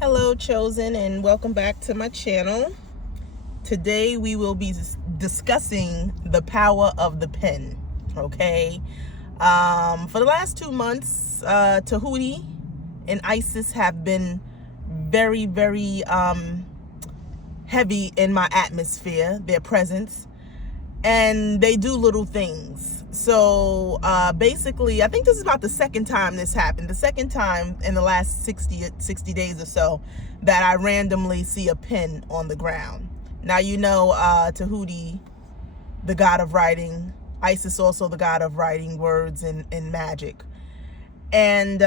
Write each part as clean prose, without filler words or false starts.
Hello, Chosen, and welcome back to my channel. Today we will be discussing the power of the pen. Okay, for the last 2 months, Tahuti and ISIS have been very, very heavy in my atmosphere, their presence, and they do little things. So basically, I think this is about the second time this happened. The second time in the last 60 days or so that I randomly see a pen on the ground. Now, you know, Tahuti, the god of writing, Isis also the god of writing words and magic. And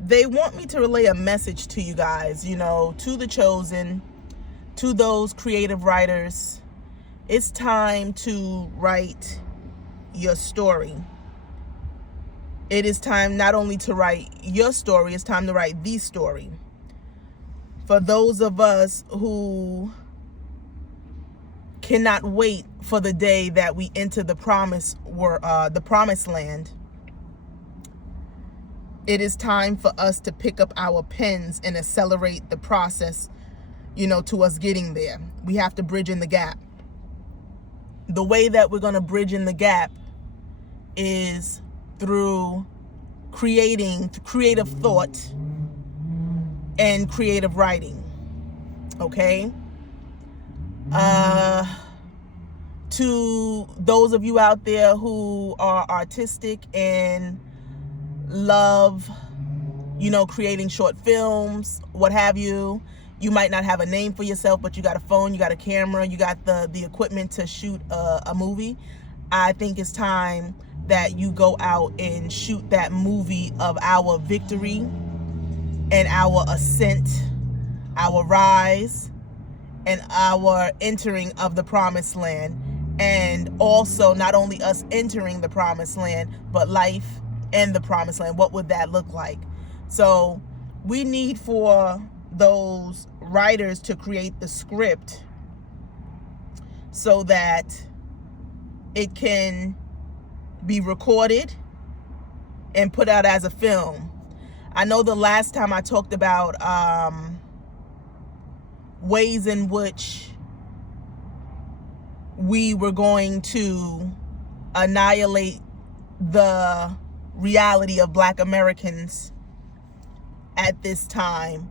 they want me to relay a message to you guys, you know, to the chosen, to those creative writers. It's time to write your story. It is time not only to write your story, it's time to write the story. For those of us who cannot wait for the day that we enter the promised land, it is time for us to pick up our pens and accelerate the process, you know, to us getting there. We have to bridge in the gap. The way that we're going to bridge in the gap is through creating creative thought and creative writing. Okay? To those of you out there who are artistic and love, you know, creating short films, what have you. You might not have a name for yourself, but you got a phone, you got a camera, you got the equipment to shoot a movie. I think it's time that you go out and shoot that movie of our victory and our ascent, our rise, and our entering of the promised land. And also not only us entering the promised land, but life in the promised land. What would that look like? So we need for those writers to create the script so that it can be recorded and put out as a film. I know the last time I talked about ways in which we were going to annihilate the reality of Black Americans at this time.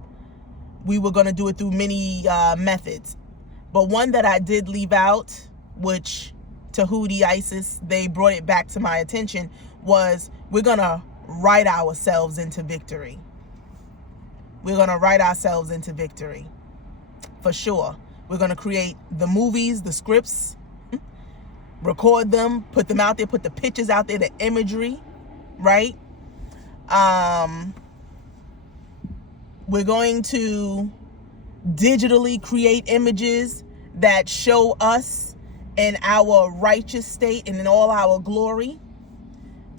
We were going to do it through many methods. But one that I did leave out, which Tahuti, ISIS, they brought it back to my attention, was we're going to write ourselves into victory. We're going to write ourselves into victory. For sure. We're going to create the movies, the scripts, record them, put them out there, put the pictures out there, the imagery, right? We're going to digitally create images that show us in our righteous state and in all our glory.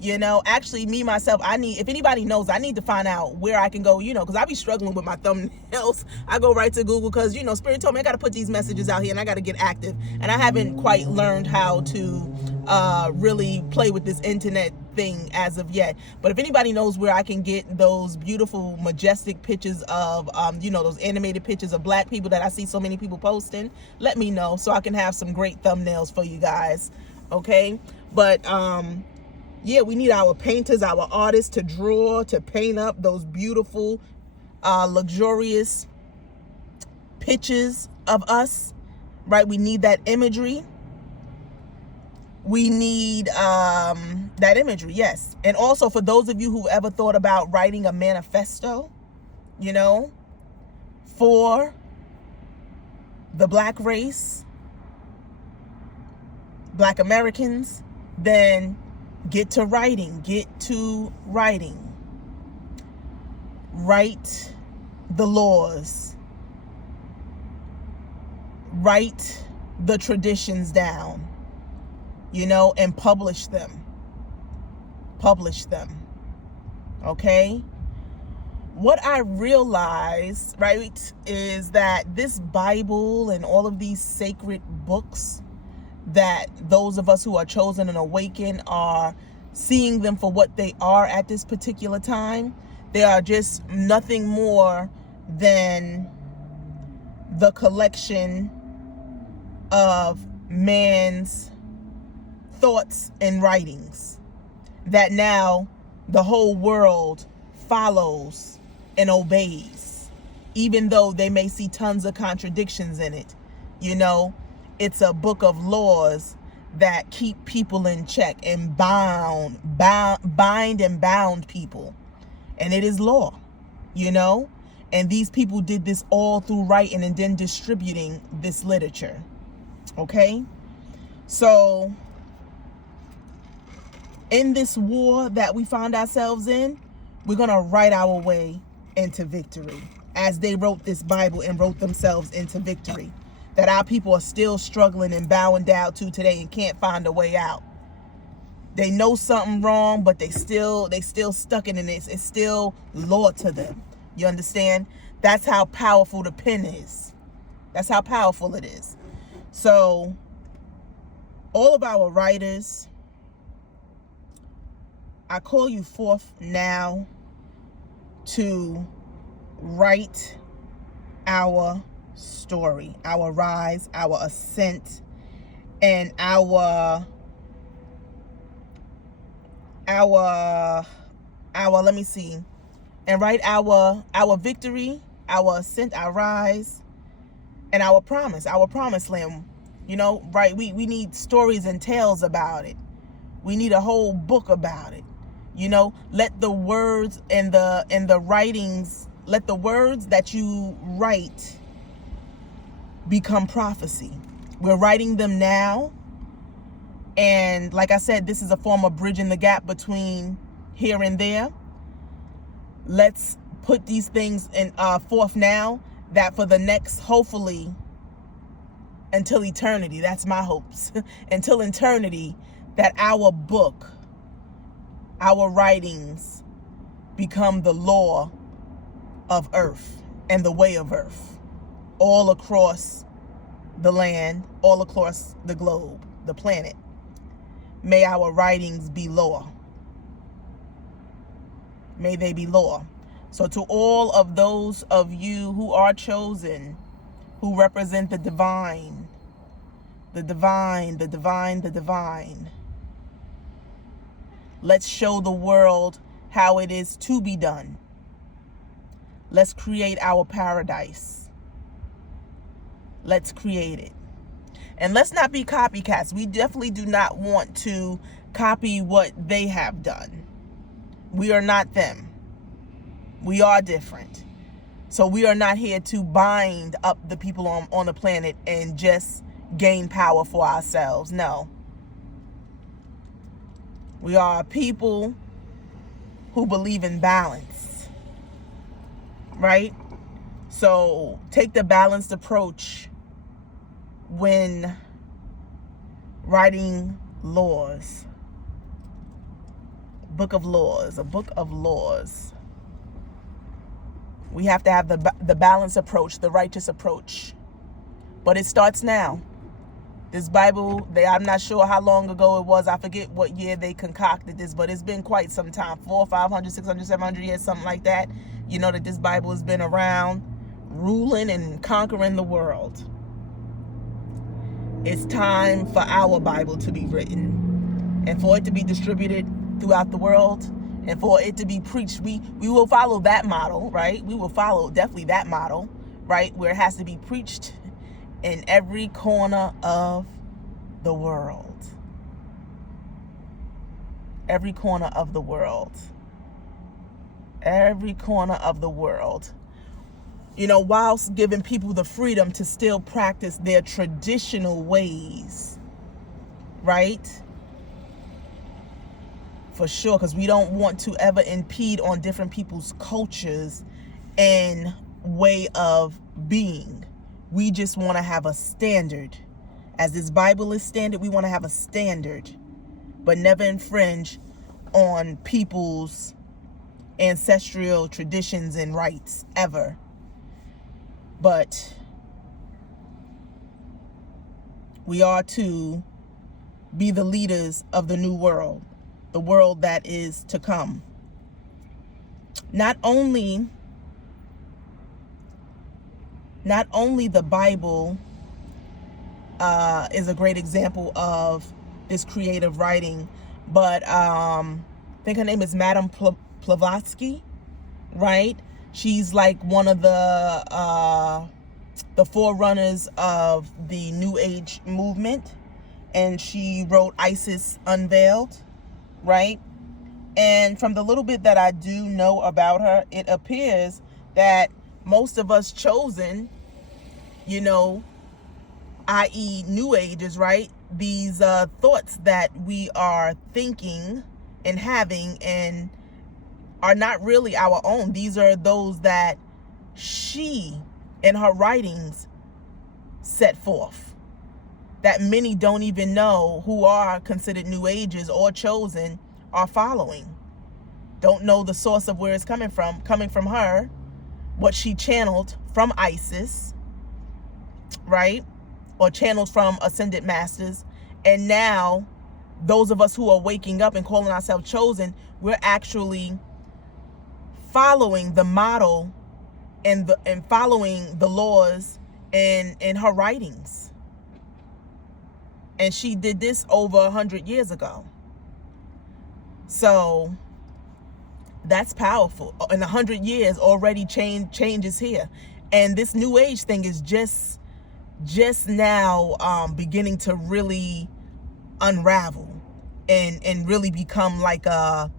You know, actually, me, myself, if anybody knows, I need to find out where I can go, you know, because I be struggling with my thumbnails. I go right to Google because, you know, Spirit told me I got to put these messages out here and I got to get active. And I haven't quite learned how to really play with this internet thing as of yet. But if anybody knows where I can get those beautiful, majestic pictures of, you know, those animated pictures of Black people that I see so many people posting, let me know so I can have some great thumbnails for you guys. Okay? But, yeah, we need our painters, our artists to draw, to paint up those beautiful, luxurious pictures of us, right? We need that imagery. We need that imagery, yes. And also for those of you who ever thought about writing a manifesto, you know, for the Black race, Black Americans, then get to writing. Write the laws. Write the traditions down, you know, and publish them. Okay? What I realized, right, is that this Bible and all of these sacred books that those of us who are chosen and awakened are seeing them for what they are at this particular time, They are just nothing more than the collection of man's thoughts and writings that now the whole world follows and obeys, even though they may see tons of contradictions in it. You know, it's a book of laws that keep people in check and bind and bound people. And it is law, you know? And these people did this all through writing and then distributing this literature. Okay? So, in this war that we find ourselves in, we're going to write our way into victory, as they wrote this Bible and wrote themselves into victory, that our people are still struggling and bowing down to today and can't find a way out. They know something wrong, but they still stuck in it. It's still law to them. You understand? That's how powerful the pen is. That's how powerful it is. So, all of our writers, I call you forth now to write our story, our rise, our ascent, and our let me see, and write our victory, our ascent, our rise, and our promised land. You know, right? We need stories and tales about it. We need a whole book about it. You know, let the words and the writings, let the words that you write become prophecy. We're writing them now. And like I said, this is a form of bridging the gap between here and there. Let's put these things in forth now, that for the next, hopefully, until eternity, that's my hopes, until eternity, that our book, our writings become the law of earth and the way of earth, all across the land, all across the globe, the planet. May our writings be law. May they be law. So to all of those of you who are chosen, who represent the divine, the divine, the divine, the divine, let's show the world how it is to be done. Let's create our paradise. Let's create it. And let's not be copycats. We definitely do not want to copy what they have done. We are not them. We are different. So we are not here to bind up the people on the planet and just gain power for ourselves. No. We are a people who believe in balance. Right? So take the balanced approach when writing laws. Book of laws, a book of laws. We have to have the balanced approach, the righteous approach. But it starts now. This Bible, I'm not sure how long ago it was. I forget what year they concocted this, but it's been quite some time, 400, 500, 600, 700 years, something like that. You know that this Bible has been around, ruling and conquering the world. It's time for our Bible to be written and for it to be distributed throughout the world and for it to be preached. We will follow that model, right? We will follow definitely that model, right? Where it has to be preached in every corner of the world. Every corner of the world. Every corner of the world. You know, whilst giving people the freedom to still practice their traditional ways, right? For sure, because we don't want to ever impede on different people's cultures and way of being. We just want to have a standard. As this Bible is standard, we want to have a standard, but never infringe on people's ancestral traditions and rights, ever. But we are to be the leaders of the new world, the world that is to come. not only the Bible is a great example of this creative writing, but I think her name is Madame Blavatsky, right? She's like one of the forerunners of the New Age movement, and she wrote Isis Unveiled, right? And from the little bit that I do know about her, it appears that most of us chosen, you know, i.e. New Ages, right? These thoughts that we are thinking and having and are not really our own. These are those that she, in her writings, set forth, that many don't even know, who are considered New Ages or chosen, are following. Don't know the source of where it's coming from her, what she channeled from Isis, right? Or channeled from ascended masters. And now those of us who are waking up and calling ourselves chosen, we're actually following the model and following the laws in her writings. And she did this over 100 years ago. So that's powerful. In 100 years already, change is here. And this New Age thing is just now beginning to really unravel and really become like a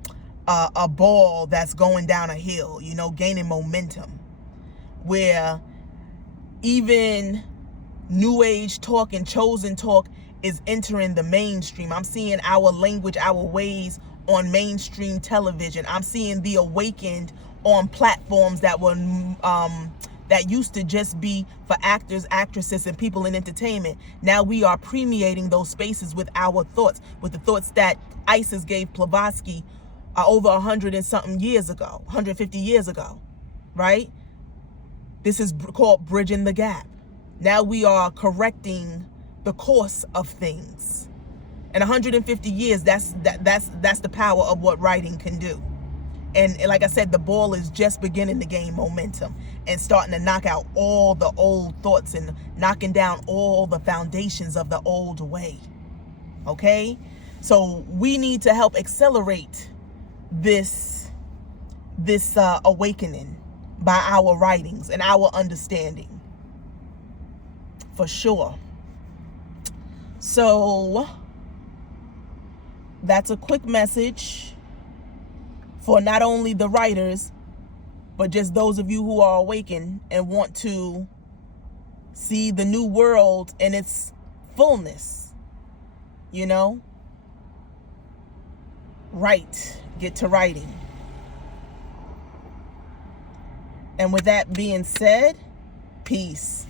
ball that's going down a hill, you know, gaining momentum, where even New Age talk and chosen talk is entering the mainstream. I'm seeing our language, our ways on mainstream television. I'm seeing the awakened on platforms that were that used to just be for actors, actresses, and people in entertainment. Now we are permeating those spaces with our thoughts, with the thoughts that Isis gave Blavatsky over 100 and something years ago, 150 years ago, right? This is called bridging the gap. Now we are correcting the course of things. In 150 years, that's the power of what writing can do. And like I said, the ball is just beginning to gain momentum and starting to knock out all the old thoughts and knocking down all the foundations of the old way. Okay? So we need to help accelerate this awakening by our writings and our understanding. For sure. So that's a quick message for not only the writers, but just those of you who are awakened and want to see the new world in its fullness, you know? Write. Get to writing. And with that being said, peace.